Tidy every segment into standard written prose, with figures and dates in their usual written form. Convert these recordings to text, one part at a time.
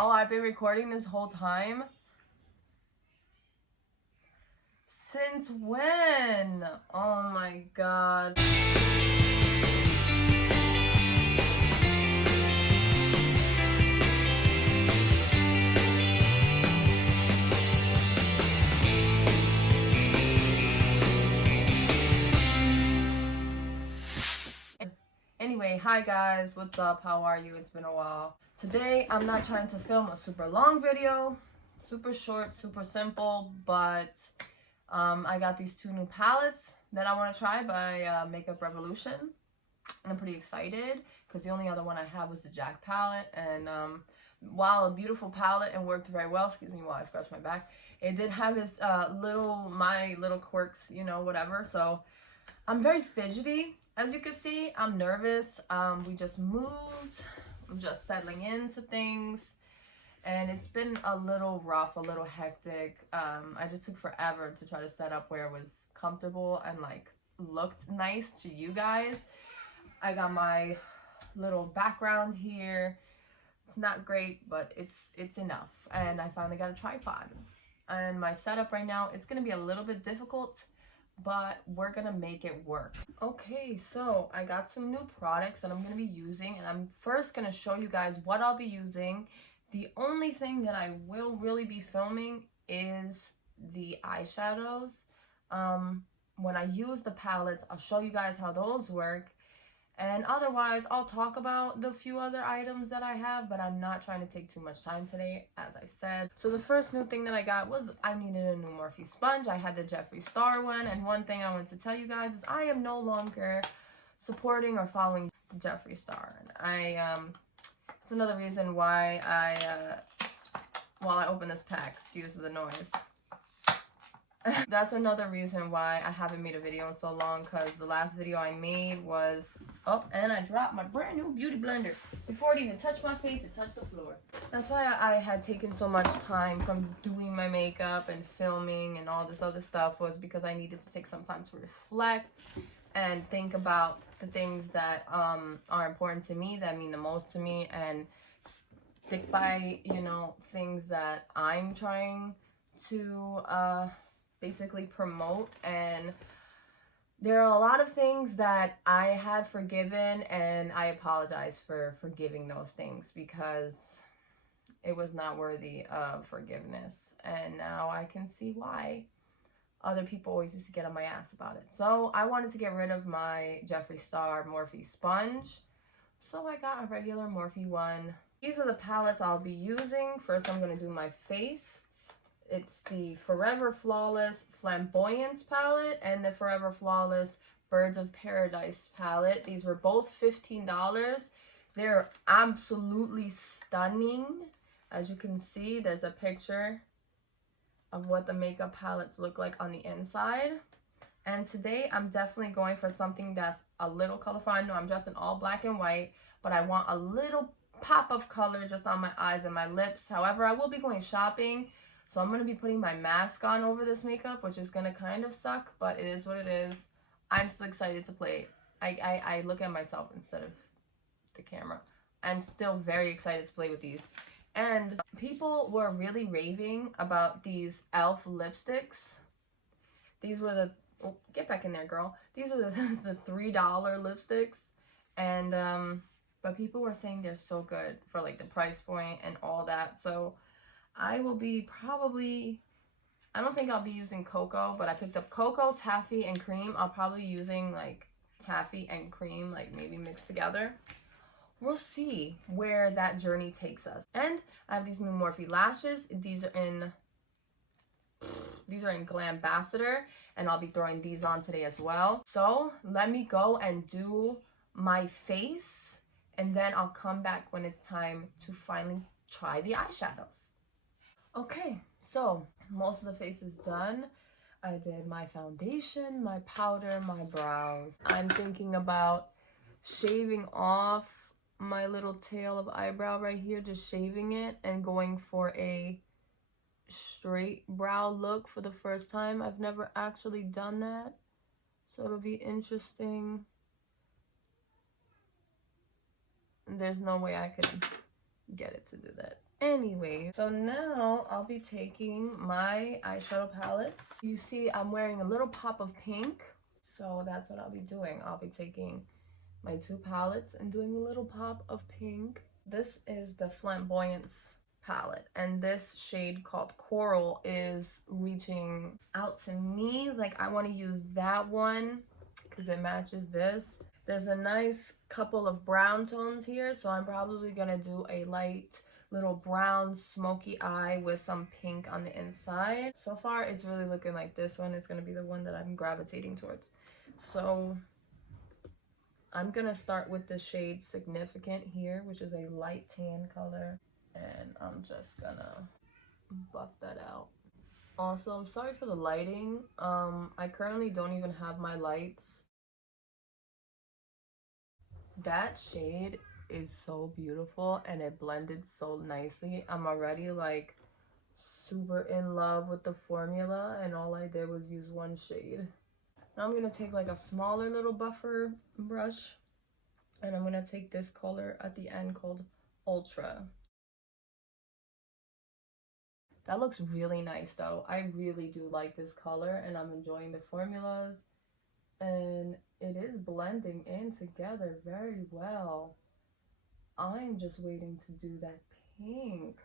Oh, I've been recording this whole time? Since when? Oh my god. Anyway, hi guys, what's up? How are you? It's been a while. Today, I'm not trying to film a super long video, super short, super simple, but I got these two new palettes that I want to try by Makeup Revolution, and I'm pretty excited because the only other one I had was the Jack palette, and while a beautiful palette and worked very well, excuse me while I scratch my back, it did have its my little quirks, you know, whatever. So I'm very fidgety. As you can see, I'm nervous. We just moved. I'm just settling into things. And it's been a little rough, a little hectic. I just took forever to try to set up where it was comfortable and like looked nice to you guys. I got my little background here. It's not great, but it's enough. And I finally got a tripod. And my setup right now is gonna be a little bit difficult, but we're gonna make it work. Okay, so I got some new products that I'm gonna be using, and I'm first gonna show you guys what I'll be using. The only thing that I will really be filming is the eyeshadows. When I use the palettes, I'll show you guys how those work. And otherwise, I'll talk about the few other items that I have, but I'm not trying to take too much time today, as I said. So the first new thing that I got was I needed a new Morphe Sponge. I had the Jeffree Star one, and one thing I wanted to tell you guys is I am no longer supporting or following Jeffree Star. It's another reason why while I open this pack, excuse the noise. That's another reason why I haven't made a video in so long, because the last video I made was, oh, and I dropped my brand new beauty blender. Before it even touched my face, it touched the floor. That's why I had taken so much time from doing my makeup and filming and all this other stuff, was because I needed to take some time to reflect and think about the things that are important to me, that mean the most to me, and stick by, you know, things that I'm trying to basically promote. And there are a lot of things that I have forgiven, and I apologize for forgiving those things because it was not worthy of forgiveness, and now I can see why other people always used to get on my ass about it. So I wanted to get rid of my Jeffree Star Morphe Sponge, so I got a regular Morphe one. These are the palettes I'll be using. First, I'm going to do my face. It's the Forever Flawless Flamboyance Palette and the Forever Flawless Birds of Paradise Palette. These were both $15. They're absolutely stunning. As you can see, there's a picture of what the makeup palettes look like on the inside. And today, I'm definitely going for something that's a little colorful. I know I'm dressed in all black and white, but I want a little pop of color just on my eyes and my lips. However, I will be going shopping, so I'm going to be putting my mask on over this makeup, which is going to kind of suck, but it is what it is. I'm still excited to play. I look at myself instead of the camera. I'm still very excited to play with these. And people were really raving about these e.l.f. lipsticks. These were the, oh, get back in there, girl. These are the $3 lipsticks. And, but people were saying they're so good for like the price point and all that. So I will be probably, I don't think I'll be using cocoa, but I picked up cocoa, taffy, and cream. I'll probably be using like taffy and cream, like maybe mixed together. We'll see where that journey takes us. And I have these new Morphe Lashes. These are in Glambassador, and I'll be throwing these on today as well. So let me go and do my face, and then I'll come back when it's time to finally try the eyeshadows. Okay, so most of the face is done. I did my foundation, my powder, my brows. I'm thinking about shaving off my little tail of eyebrow right here, just shaving it and going for a straight brow look for the first time. I've never actually done that, so it'll be interesting. There's no way I could get it to do that. Anyway, so now I'll be taking my eyeshadow palettes. You see I'm wearing a little pop of pink, so that's what I'll be doing. I'll be taking my two palettes and doing a little pop of pink. This is the Flamboyance palette, and this shade called Coral is reaching out to me. Like, I want to use that one because it matches this. There's a nice couple of brown tones here, so I'm probably gonna do a light little brown smoky eye with some pink on the inside. So far it's really looking like this one is gonna be the one that I'm gravitating towards. So I'm gonna start with the shade Significant here, which is a light tan color, and I'm just gonna buff that out. Also, I'm sorry for the lighting. I currently don't even have my lights. That shade is so beautiful and it blended so nicely. I'm already like super in love with the formula, and all I did was use one shade. Now I'm gonna take like a smaller little buffer brush, and I'm gonna take this color at the end called Ultra. That looks really nice though. I really do like this color, and I'm enjoying the formulas, and it is blending in together very well. I'm just waiting to do that pink.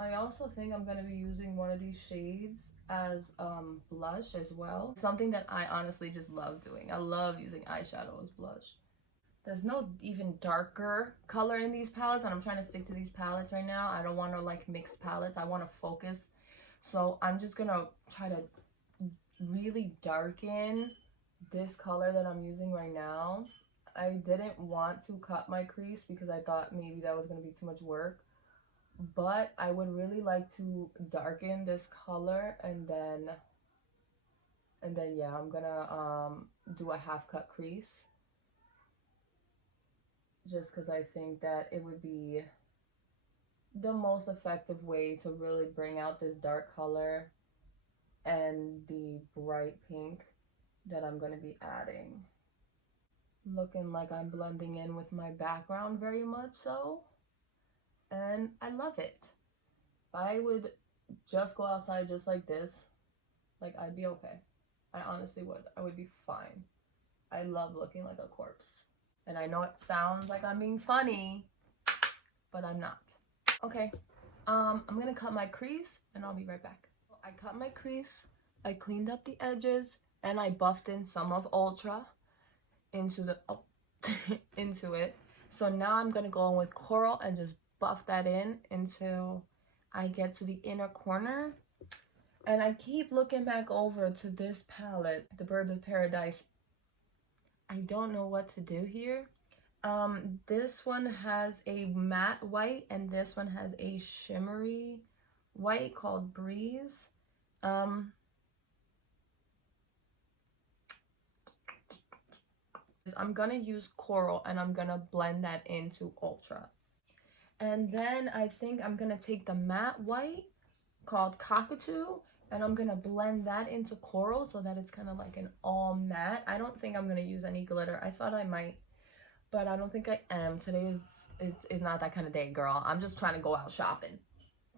I also think I'm going to be using one of these shades as blush as well. Something that I honestly just love doing. I love using eyeshadow as blush. There's no even darker color in these palettes, and I'm trying to stick to these palettes right now. I don't want to like mix palettes. I want to focus. So I'm just going to try to really darken this color that I'm using right now. I didn't want to cut my crease because I thought maybe that was going to be too much work. But I would really like to darken this color, and then yeah, I'm gonna do a half cut crease, just because I think that it would be the most effective way to really bring out this dark color and the bright pink that I'm gonna be adding. Looking like I'm blending in with my background very much so, and I love it. If I would just go outside just like this, like, I'd be okay. I honestly would. I would be fine. I love looking like a corpse. And I know it sounds like I'm being funny, but I'm not. Okay, I'm gonna cut my crease and I'll be right back. I cut my crease, I cleaned up the edges, and I buffed in some of Ultra into the into it. So now I'm gonna go in with Coral and just buff that in until I get to the inner corner. And I keep looking back over to this palette, the Birds of Paradise. I don't know what to do here. This one has a matte white, and this one has a shimmery white called Breeze. I'm gonna use Coral, and I'm gonna blend that into Ultra. And then I think I'm gonna take the matte white called Cockatoo, and I'm gonna blend that into Coral so that it's kind of like an all matte. I don't think I'm gonna use any glitter. I thought I might, but I don't think I am. Today is not that kind of day, girl. I'm just trying to go out shopping,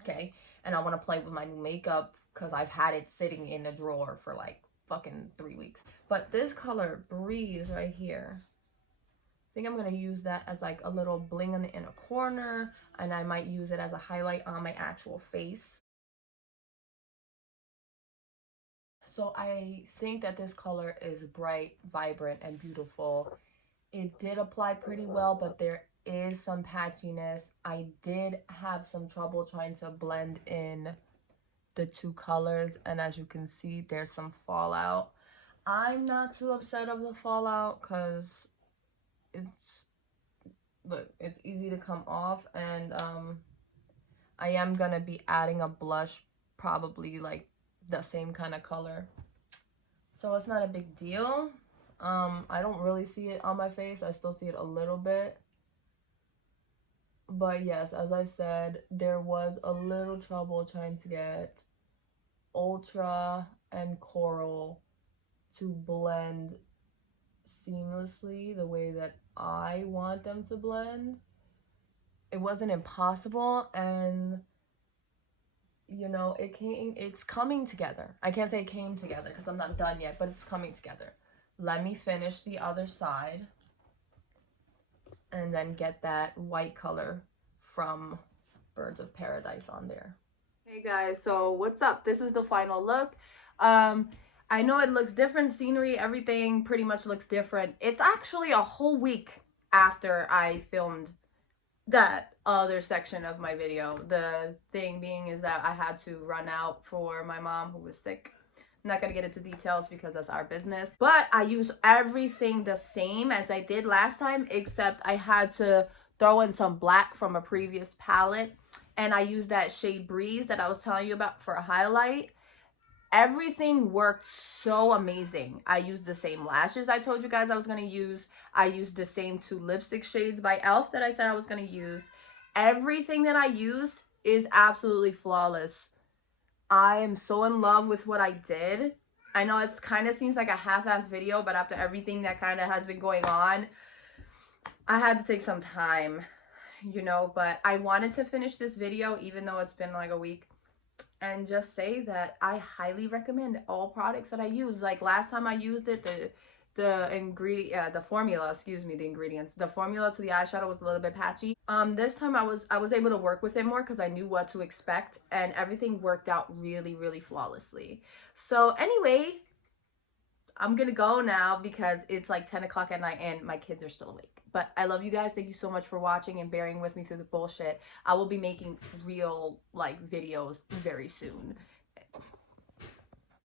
okay? And I want to play with my new makeup because I've had it sitting in a drawer for like fucking 3 weeks. But this color, Breeze, right here, I think I'm gonna use that as like a little bling in the inner corner, and I might use it as a highlight on my actual face. So I think that this color is bright, vibrant, and beautiful. It did apply pretty well, but there is some patchiness. I did have some trouble trying to blend in the two colors, and as you can see, there's some fallout. I'm not too upset of the fallout because it's easy to come off, and I am gonna be adding a blush, probably like the same kind of color, so it's not a big deal. I don't really see it on my face. I still see it a little bit, but yes, as I said, there was a little trouble trying to get Ultra and Coral to blend seamlessly the way that I want them to blend. it wasn't impossible, and you know, it's coming together. I can't say it came together because I'm not done yet, but it's coming together. Let me finish the other side and then get that white color from Birds of Paradise on there. Hey guys, so what's up? This is the final look. I know it looks different, scenery, everything pretty much looks different. It's actually a whole week after I filmed that other section of my video. The thing being is that I had to run out for my mom who was sick. I'm not gonna get into details because that's our business, but I use everything the same as I did last time, except I had to throw in some black from a previous palette, and I used that shade Breeze that I was telling you about for a highlight. Everything worked so amazing. I used the same lashes I told you guys I was going to use. I used the same 2 lipstick shades by e.l.f. that I said I was going to use. Everything that I used is absolutely flawless. I am so in love with what I did. I know it kind of seems like a half-ass video, but after everything that kind of has been going on, I had to take some time, you know, but I wanted to finish this video even though it's been like a week, and just say that I highly recommend all products that I use. Like last time I used it, the formula to the eyeshadow was a little bit patchy. This time I was able to work with it more because I knew what to expect, and everything worked out really, really flawlessly. So anyway, I'm gonna go now because it's like 10 o'clock at night and my kids are still awake. But I love you guys. Thank you so much for watching and bearing with me through the bullshit. I will be making real like videos very soon.